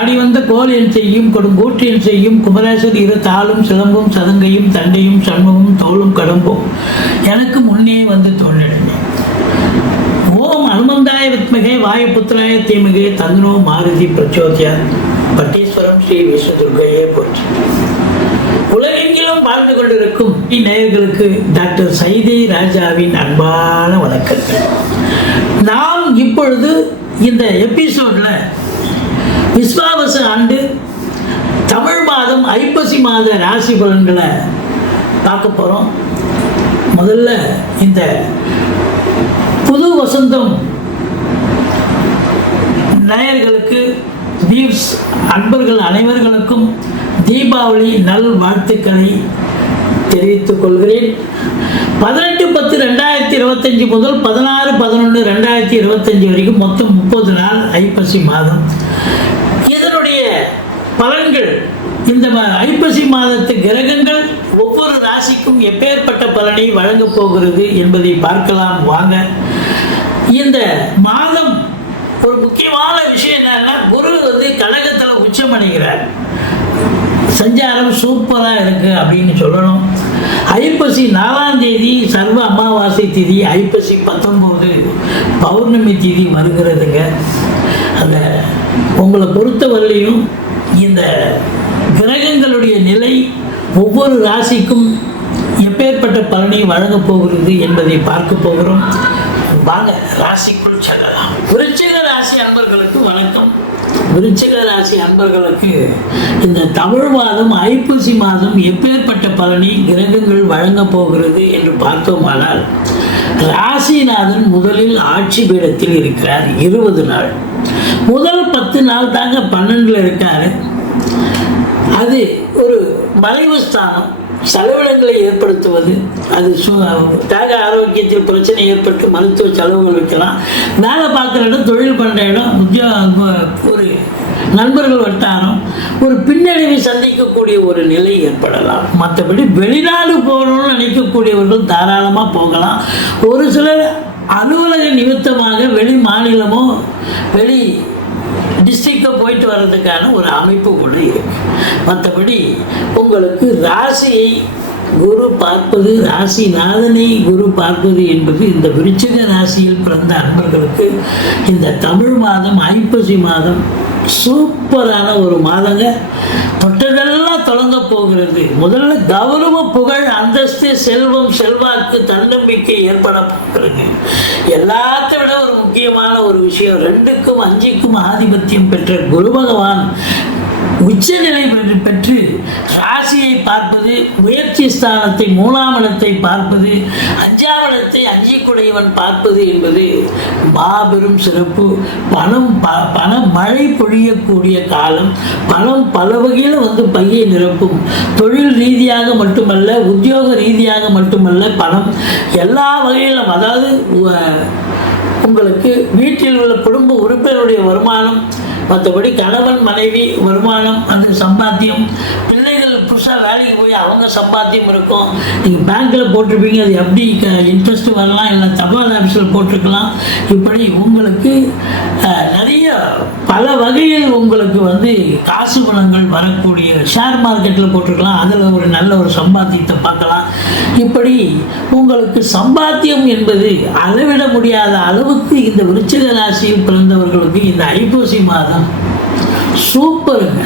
நாடி வந்த கோல் என் செய்யும் கொடுங்கூற்று என் செய்யும் குமரேசர் இரு தாளும் சிலம்பும் சதங்கையும் தண்டையும் சண்முகம் தோளும் கடம்பும் எனக்கு முன்னே வந்து தோன்றினேன். ஓம் அனுமந்தாய வித்மகே வாயுபுத்திராய தீமகே தந்தனோ மாருதி பிரச்சோதியா பட்டீஸ்வரம் ஸ்ரீ விஸ்வதுர்கையே போற்றி. உலகெங்கிலும் வாழ்ந்து கொண்டிருக்கும் நேயர்களுக்கு டாக்டர் சைதை ராஜாவின் அன்பான வணக்கங்கள். நாம் இப்பொழுது இந்த எபிசோட்ல விஸ்வாவச ஆண்டு தமிழ் மாதம் ஐப்பசி மாத ராசி பலன்களை பார்க்க போகிறோம். முதல்ல இந்த புது வசந்தம் நேயர்களுக்கு தீப்ஸ் அன்பர்கள் அனைவர்களுக்கும் தீபாவளி நல் வாழ்த்துக்களை தெரிவித்துக் கொள்கிறேன். 18/10/2025 முதல் 16/11/2025 வரைக்கும் மொத்தம் 30 நாள் ஐப்பசி மாதம். இதனுடைய பலன்கள், இந்த ஐப்பசி மாதத்து கிரகங்கள் ஒவ்வொரு ராசிக்கும் எப்பேற்பட்ட பலனை வழங்கப் போகிறது என்பதை பார்க்கலாம் வாங்க. இந்த மாதம் ஒரு முக்கியமான விஷயம் என்னன்னா, குரு கடகத்தில் உச்சமடைகிறார். சஞ்சாரம் சூப்பராக இருக்குது அப்படின்னு சொல்லணும். ஐப்பசி 4ஆம் தேதி சர்வ அமாவாசை திதி, ஐப்பசி 19 பௌர்ணமி திதி வருகிறதுங்க. அந்த உங்களை பொறுத்தவரையிலையும் இந்த கிரகங்களுடைய நிலை ஒவ்வொரு ராசிக்கும் எப்பேற்பட்ட பலனை வழங்கப் போகிறது என்பதை பார்க்க போகிறோம். வாங்க ராசிக்குள் செல்லலாம். விருச்சிக ராசி அன்பர்களுக்கு வணக்கம். விருச்சிக ராசி அன்பர்களுக்கு இந்த தமிழ் மாதம் ஐப்பசி மாதம் எப்பேற்பட்ட பலனை கிரகங்கள் வழங்கப் போகிறது என்று பார்த்தோமானால், ராசிநாதன் முதலில் ஆட்சி பீடத்தில் இருக்கிறார் 20 நாள். முதல் 10 நாள் தாங்க 12ல் இருக்காரு. அது ஒரு மறைவு ஸ்தானம், செலவினங்களை ஏற்படுத்துவது, அது தேக ஆரோக்கியத்தில் பிரச்சனை ஏற்பட்டு மருத்துவ செலவுகள் வைக்கலாம். வேலை பார்க்குற இடம், தொழில் பண்ணுற இடம், ஒரு நண்பர்கள் வட்டாரம் ஒரு பின்னடைவை சந்திக்கக்கூடிய ஒரு நிலை ஏற்படலாம். மற்றபடி வெளிநாடு போகணும்னு நினைக்கக்கூடியவர்கள் தாராளமாக போகலாம். ஒரு சிலர் அலுவலக நிமித்தமாக வெளி மாநிலமோ வெளி டிஸ்ட்ரிக்டோ போயிட்டு வர்றதுக்கான ஒரு அமைப்பு கூட இருக்கு. மற்றபடி உங்களுக்கு ராசியை குரு பார்ப்பது, ராசிநாதனை குரு பார்ப்பது என்பது இந்த விருச்சிக ராசியில் பிறந்த அன்பர்களுக்கு இந்த தமிழ் மாதம் ஐப்பசி மாதம் சூப்பரான ஒரு மாதங்க. தொட்டதெல்லாம் தொடங்க போகிறது. முதல்ல கௌரவ, புகழ், அந்தஸ்து, செல்வம், செல்வாக்கு, தன்னம்பிக்கை ஏற்பட போகிறது. எல்லாத்தை விட ஒரு முக்கியமான ஒரு விஷயம், 2க்கும் 5க்கும் ஆதிபத்தியம் பெற்ற குரு பகவான் உச்சநிலை பெற்று ராசியை பார்ப்பது, முயற்சி ஸ்தானத்தை 3ஆம் இடத்தை பார்ப்பது, 5ஆம் இடத்தை அஞ்சிக்குடையவன் பார்ப்பது என்பது மாபெரும் சிறப்பு. பணம் மழை பொழியக்கூடிய காலம். பணம் பல வகையில் பையை நிரப்பும். தொழில் ரீதியாக மட்டுமல்ல, உத்தியோக ரீதியாக மட்டுமல்ல, பணம் எல்லா வகையிலும், அதாவது உங்களுக்கு வீட்டில் உள்ள குடும்ப உறுப்பினருடைய வருமானம், மற்றபடி கணவன் மனைவி வருமானம், அது சம்பாத்தியம், பிள்ளைகள் புதுசாக வேலைக்கு போய் அவங்க சம்பாத்தியம் இருக்கும். நீங்கள் பேங்க்கில் போட்டிருப்பீங்க, அது எப்படி இன்ட்ரெஸ்ட் வரலாம், இல்லை தபால் ஆஃபீஸில் போட்டிருக்கலாம். இப்படி உங்களுக்கு நிறைய பல வகையில் உங்களுக்கு காசு பணங்கள் வரக்கூடிய, ஷேர் மார்க்கெட்டில் போட்டிருக்கலாம், அதில் ஒரு நல்ல ஒரு சம்பாத்தியத்தை பார்க்கலாம். இப்படி உங்களுக்கு சம்பாத்தியம் என்பது அளவிட முடியாத அளவுக்கு இந்த விருச்சிக ராசியில் பிறந்தவர்களுக்கு இந்த ஐப்பசி மாதம் சூப்பருங்க.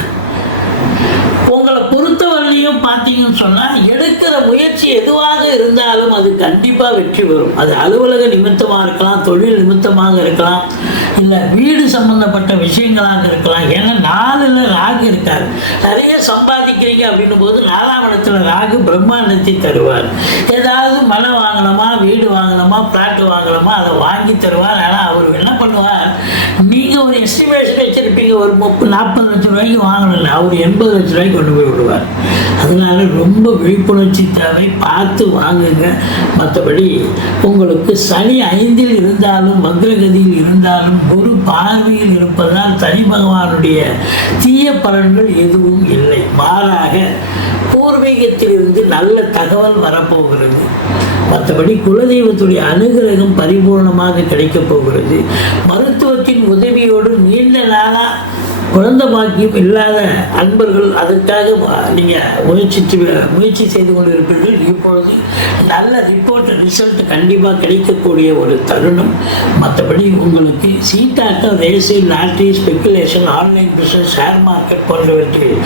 உங்களை பொறுத்தவரையிலையும் பார்த்தீங்கன்னு சொன்னால், எடுக்கிற முயற்சி எதுவாக இருந்தாலும் அது கண்டிப்பாக வெற்றி பெறும். அது அலுவலக நிமித்தமாக இருக்கலாம், தொழில் நிமித்தமாக இருக்கலாம், இல்லை வீடு சம்பந்தப்பட்ட விஷயங்களாக இருக்கலாம். ஏன்னா 4ல் ராகு இருக்கார். நிறைய சம்பாதிக்கிறீங்க அப்படின்னும் போது 4ஆம் இடத்துல ராகு பிரம்மாண்டத்தை தருவார். ஏதாவது மனம் வாங்கணுமா, வீடு வாங்கணுமா, பிளாட் வாங்கணுமா, அதை வாங்கி தருவார். ஆனால் அவர் என்ன பண்ணுவார், நீங்கள் ஒரு எஸ்டிமேஷன் வச்சுருப்பீங்க, ஒரு 30-40 லட்சம் ரூபாய்க்கு வாங்கணும், அவர் 80 லட்ச ரூபாய்க்கு கொண்டு போய் விடுவார். அதனால ரொம்ப விழிப்புணர்ச்சி தேவை, பார்த்து வாங்குங்க. மற்றபடி உங்களுக்கு சனி 5ல் இருந்தாலும், வக்ரகதியில் இருந்தாலும், ஒரு பார்வையில் இருப்பதால் சனி பகவானுடைய தீய பலன்கள் எதுவும் இல்லை. மாறாக பூர்வீகத்திலிருந்து நல்ல தகவல் வரப்போகிறது. மற்றபடி குலதெய்வத்துடைய அனுகிரகம் பரிபூர்ணமாக கிடைக்கப் போகிறது. மருத்துவத்தின் உதவியோடு நீண்ட நாளாக குழந்தை பாக்கியம் இல்லாத அன்பர்கள் அதற்காக நீங்கள் முயற்சி செய்து கொண்டு இருப்பீர்கள். இப்பொழுது நல்ல ரிசல்ட் கண்டிப்பாக கிடைக்கக்கூடிய ஒரு தருணம். மற்றபடி உங்களுக்கு சீட்டாட்டம், race, lottery, speculation, online business, share market போன்றவற்றில்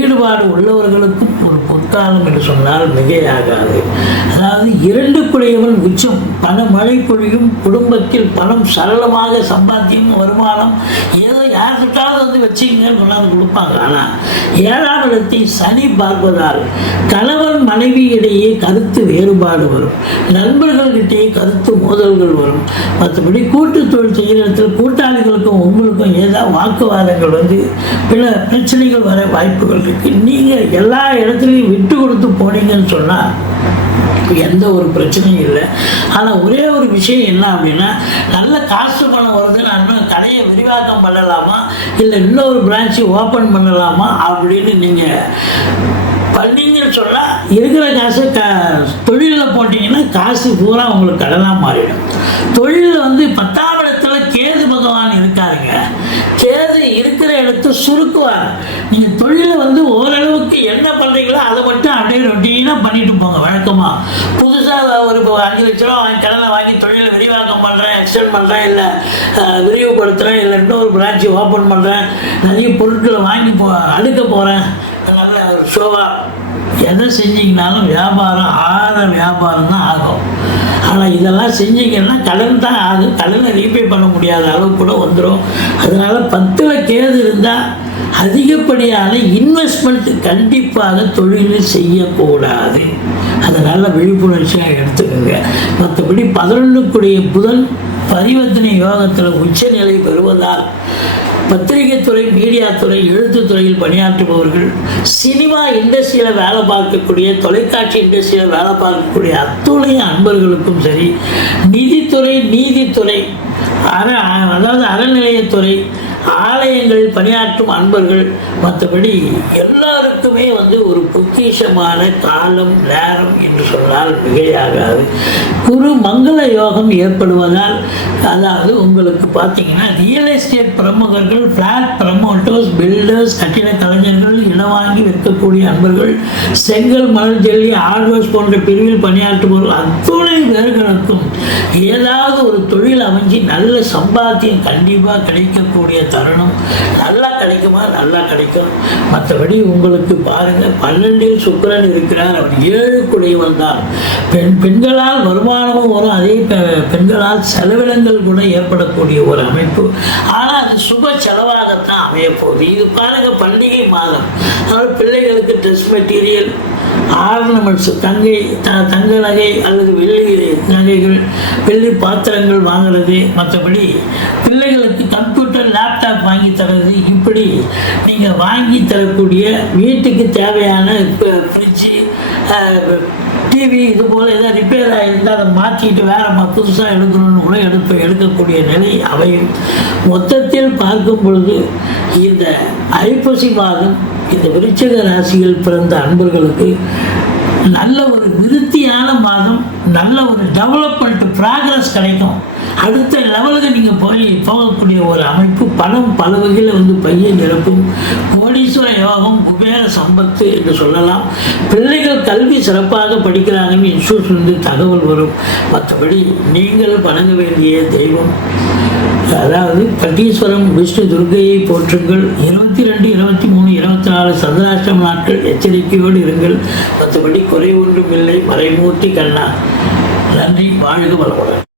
ஈடுபாடு உள்ளவர்களுக்கும் ஒரு பொற்காலம் என்று சொன்னால் மிகையாகாது. அதாவது 2 உச்சம், பண மழை பொழியும், குடும்பத்தில் பணம் சரளமாக சம்பாத்தியம், வருமானம், ஏதோ யார் தொட்டாலும் வந்து வச்சுக்கங்கன்னு கொண்டாந்து கொடுப்பாங்க. ஆனால் 7ஆம் இடத்தை சனி பார்ப்பதால் கணவன் மனைவி இடையே கருத்து வேறுபாடு வரும், நண்பர்கள்கிட்டயே கருத்து மோதல்கள் வரும். மற்றபடி கூட்டு தொழில் செய்கிற இடத்துல கூட்டாளிகளுக்கும் உங்களுக்கும் ஏதாவது வாக்குவாதங்கள் வந்து பிற பிரச்சனைகள் வர வாய்ப்புகள் இருக்குது. நீங்கள் எல்லா இடத்துலையும் விட்டு கொடுத்து போனீங்கன்னு சொன்னால் எந்த ஒரு பிரச்சனையும் இல்லை. ஆனால் ஒரே ஒரு விஷயம் என்ன அப்படின்னா, நல்ல காசு பணம் வருது, நான் இன்னும் கடையை விரிவாக்கம் பண்ணலாமா, இல்லை இன்னொரு பிரான்ச்சு ஓப்பன் பண்ணலாமா அப்படின்னு நீங்கள் பண்ணீங்கன்னு சொன்னால் இருக்கிற காசு தொழிலில் போட்டிங்கன்னா காசு பூரா உங்களுக்கு கடனாக மாறிடும். தொழிலில் வந்து 10ஆம் இடத்துல கேது பகவான் இருக்காருங்க. கேது இருக்கிற இடத்த சுருக்குவார். நீங்கள் தொழிலை வந்து ஓரளவுக்கு என்ன பண்ணுறீங்களோ அதை மட்டும் அப்படியே ரொட்டீனாக பண்ணிட்டு போங்க. வழக்கமாக புதுசாக ஒரு 5 லட்ச ரூபா கடனை வாங்கி தொழிலை விரிவாக்கம் பண்ணுறேன், எக்ஸ்டெண்ட் பண்ணுறேன், இல்லை விரிவுபடுத்துகிறேன், இல்லை இன்னொரு பிரான்ச்சு ஓப்பன் பண்ணுறேன், நிறைய பொருட்களை வாங்கி அடுக்க போகிறேன், நல்ல ஒரு ஷோவாக எதை செஞ்சிங்கனாலும் வியாபாரம் தான் ஆகும். ஆனால் இதெல்லாம் செஞ்சீங்கன்னா கடன் தான் ஆகும். கடனை ரீபே பண்ண முடியாத அளவு கூட வந்துடும். அதனால் 10ல் கேது இருந்தால் அதிகப்படியான இன்வெஸ்ட்மெண்ட் கண்டிப்பாக தொழிலில் செய்யக்கூடாது. அதனால் விழிப்புணர்ச்சியாக எடுத்துக்கோங்க. மற்றபடி 11 புதன் பரிவர்த்தனை யோகத்தில் உச்சநிலை பெறுவதால் பத்திரிகை துறை, மீடியா துறை, எழுத்துத்துறையில் பணியாற்றுபவர்கள், சினிமா இண்டஸ்ட்ரியில் வேலை பார்க்கக்கூடிய, தொலைக்காட்சி இண்டஸ்ட்ரியில் வேலை பார்க்கக்கூடிய அத்துணை அன்பர்களுக்கும் சரி, நிதித்துறை, நீதித்துறை, அதாவது அறநிலையத்துறை, ஆலயங்களில் பணியாற்றும் அன்பர்கள், மற்றபடி எல்லாருக்குமே வந்து ஒரு பொக்கிஷமான காலம், நேரம் என்று சொன்னால் மிகையாகாது. குரு மங்கள யோகம் ஏற்படுவதால், அதாவது உங்களுக்கு பார்த்தீங்கன்னா ரியல் எஸ்டேட் பிரமுகர்கள், ஃப்ளாட் ப்ரமோட்டர்ஸ், பில்டர்ஸ், கட்டிட கலைஞர்கள், இடம் வாங்கி விற்கக்கூடிய அன்பர்கள், செங்கல், மணல், ஜல்லி, ஆர்டர்ஸ் போன்ற பிரிவில் பணியாற்றுபவர்கள் அத்துணை பேர்களுக்கும் ஏதாவது ஒரு தொழில் அமைஞ்சு நல்ல சம்பாத்தியம் கண்டிப்பாக கிடைக்கக்கூடிய தருணம். நல்லா கிடைக்குமா? நல்லா கிடைக்கும். மற்றபடி உங்களுக்கு பாருங்கள், 12ல் சுக்கிரன் இருக்கிறார். அவர் 7 குடையவன் தான். பெண்களால் வருமானமும் வரும், அதே பெண்களால் செலவினங்கள் கூட ஏற்படக்கூடிய ஒரு அமைப்பு. ஆனால் அது சுப செலவாகத்தான் அமையப்போகுது. இது பாருங்கள், பண்டிகை மாதம். அதனால் பிள்ளைகளுக்கு ட்ரெஸ் மெட்டீரியல், ஆர்னமெண்ட்ஸ், தங்க நகை அல்லது வெள்ளி நகைகள், வெள்ளி பாத்திரங்கள் வாங்குறது, மற்றபடி பிள்ளைகளுக்கு கம்ப்யூட்டர், லேப்டாப் வாங்கி தர்றது, இப்படி நீங்கள் வாங்கி தரக்கூடிய வீட்டுக்கு தேவையான ஃப்ரிட்ஜு, டிவி, இது போல் எதாவது ரிப்பேர் ஆகிருந்தால் அதை மாற்றிட்டு வேறு புதுசாக எடுக்கணும்னு கூட எடுக்கக்கூடிய நிலை அவையும். மொத்தத்தில் பார்க்கும் பொழுது இந்த ஐப்பசி மாதம் இந்த விருச்சிக ராசியில் பிறந்த அன்பர்களுக்கு நல்ல ஒரு விருத்தியான மாதம், நல்ல ஒரு டெவலப்மெண்ட், ப்ராக்ரஸ் கிடைக்கும். அடுத்த லெவலுக்கு நீங்கள் போகக்கூடிய ஒரு அமைப்பு. பணம் பல வகையில் வந்து பையை நிரப்பும். கோடீஸ்வர யோகம், குபேர சம்பத்து என்று சொல்லலாம். பிள்ளைகள் கல்வி சிறப்பாக படிக்கிறாங்கன்னு இன்ஸ்டியூஷன்லேருந்து தகவல் வரும். மற்றபடி நீங்கள் வணங்க வேண்டிய தெய்வம், அதாவது பட்டீஸ்வரம் விஷ்ணு துர்க்கையை போற்றுங்கள். 22, 23, 24 சந்திராஷ்டம நாட்கள் எச்சரிக்கையோடு இருங்கள். மற்றபடி குறை ஒன்றும் இல்லை. மறைமூர்த்தி கண்ணா. நன்றி. வாழ்க வளமுடன்.